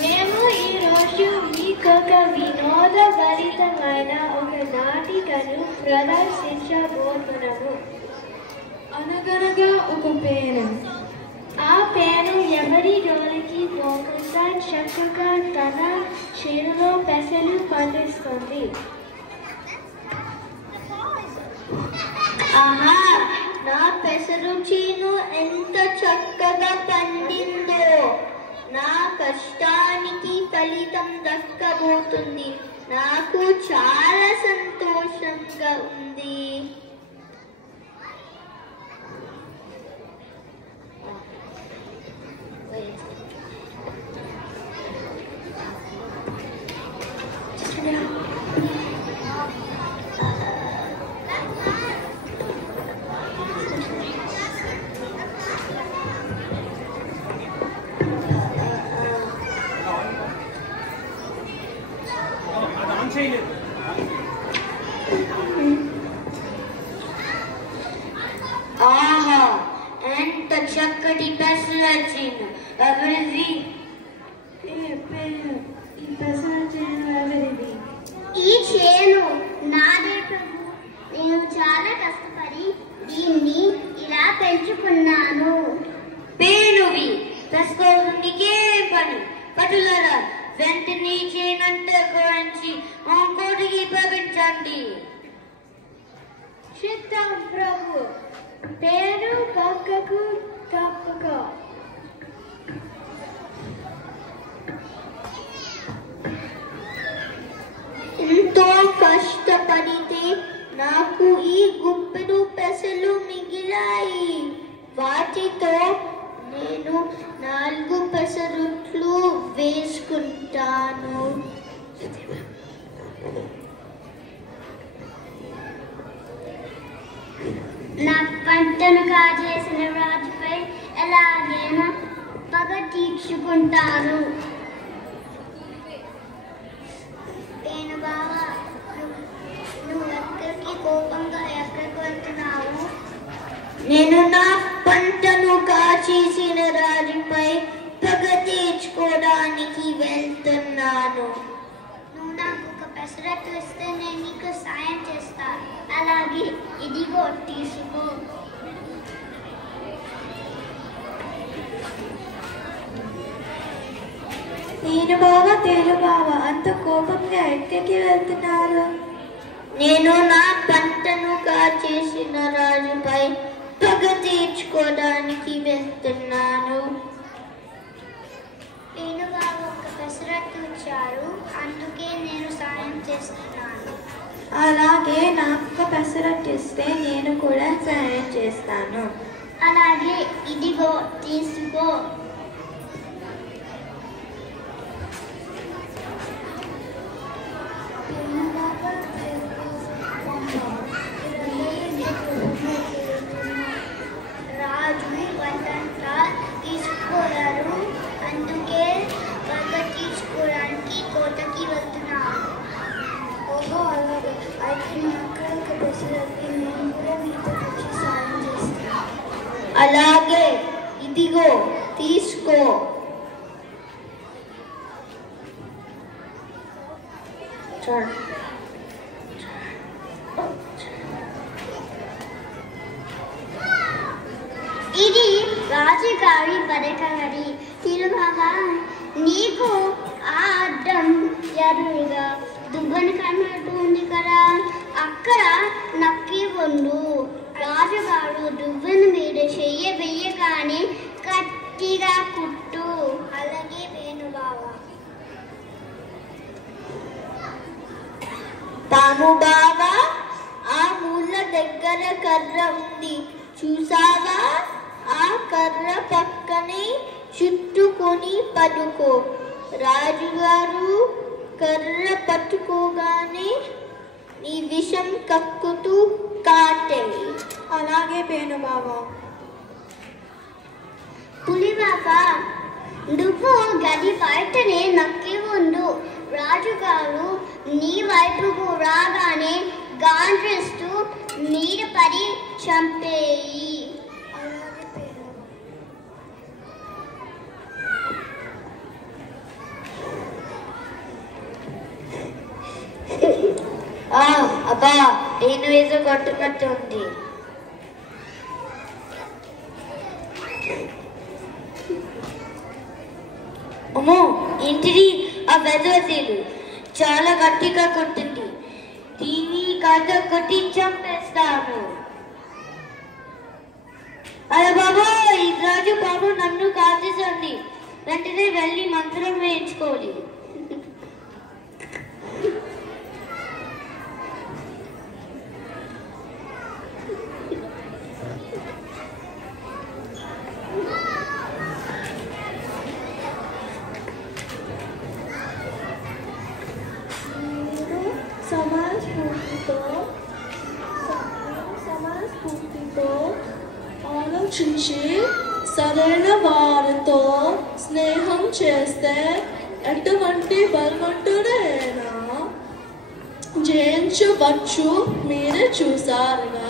మేము ఈరోజు మీకొక వినోదభరితమైన ఒక నాటికను ప్రదర్శించబోతున్నాము. అనగనగా ఒక పేను. ఆ పేను ఎవరి జోలికి పోకుండా చక్కగా తన చేనులో పెసలు పండిస్తుంది. ఆహా, నా పెసరు చేను ఎంత చక్కగా పండిందో. నా కష్టానికి ఫలితం దక్కబోతుంది. నాకు చాలా సంతోషంగా ఉంది. ఆహా, ఎంత చక్కటి పెసర చేను. ఎవరిది? ఈ పెసర చేను ఎవరిది? ఈ చేను నాదే ప్రభు. నేను చాలా కష్టపడి దీన్ని ఇలా పెంచుకున్నాను. పేనువి పెసుకోవడానికే పని. పటులరా, వెంటనే చేనంత గురించి ఆ కోటికి పంపించండి. చిత్తం ప్రభు. పేరు పక్కకు తప్పుకో. ఎంతో కష్టపడితే నాకు ఈ గుప్పెడు పెసలు మిగిలాయి. వాటితో నేను 4 పెసరట్లు వేసుకుంటాను. నా పంటను కాజేసిన రాజుపై ఎలాగైనా పగ తీర్చుకుంటాను. నేను బావా, నువ్వు ఎక్కడికి కోపంగా ఎక్కడికి వెళ్తున్నావు? నేను నా పంటను కాచేసిన రాజుపై పగ తీర్చుకోవడానికి వెళ్తున్నాను. నువ్వు నాకు ఒక పెసరట్టు ఇస్తే నేను నీకు సాయం చేస్తాను. అలాగే, ఇదిగో తీసుకో. నేను బాగా తేలు బావా, అంత కోపంగా ఎక్కడికి వెళ్తున్నారు? నేను నా పంటను కాచేసిన రాజుపై పగ తీర్చుకోవడానికి వెళ్తున్నాను. నేను బాగా ఒక పెసరట్టు ఇచ్చారు, అందుకే నేను సాయం చేస్తున్నాను. అలాగే, నాకు పెసరట్టు ఇస్తే నేను కూడా సాయం చేస్తాను. అలాగే, ఇదిగో తీసుకో. రాజు పంటంతా తీసుకోలేరు, అందుకే పగ తీసుకోవడానికి కోటకి వెళ్తున్నాను. ఓహో, అలాగే. అయితే నాకు ఒక పెసరట్టు, నేను కూడా మీతో వచ్చి సాయం చేస్తాను. అలాగే, ఇదిగో తీసుకో. ఇది రాజుగారి పథకగడి. తిరుమల, నీకు ఆ అడ్డం ఎదురుగా దువ్వెన కన్నట్టు ఉంది కదా, అక్కడ నక్కి ఉండు. రాజుగారు దువ్వెన మీద చెయ్య వెయ్యగానే గట్టిగా కుట్టు. అలాగే వేణుబావా. తానుబావా, ఆ మూల దగ్గర కర్ర ఉంది, చూసావా? ఆ కర్ర పక్కనే చుట్టుకొని పడుకో. రాజుగారు కర్ర పట్టుకోగానే నీ విషం కక్కుతూ కాటేయి. అలాగే పేను బావా. పులిబాబా, నువ్వు గది బయటనే నక్కి ఉండు. రాజుగారు నీ వైపుకు రాగానే గాండ్రిస్తూ మీద పడి చంపేయి. అబ్బా నేను ఏదో కొట్టుకట్టుంది. అమ్మో ఏంటిది? ఆ వెదవతీలు చాలా గట్టిగా కొట్టింది. దీన్ని కథ కొట్టి చంపేస్తాను. అయ్య బాబా ఈ రాజు బాబు నన్ను కాచేసండి. వెంటనే వెళ్ళి మంత్రం వేయించుకోవాలి. సమయస్ఫూర్తితో ఆలోచించి సరైన వారితో స్నేహం చేస్తే ఎటువంటి బలవంతుడైనా జయించవచ్చు. మీరే చూసారుగా.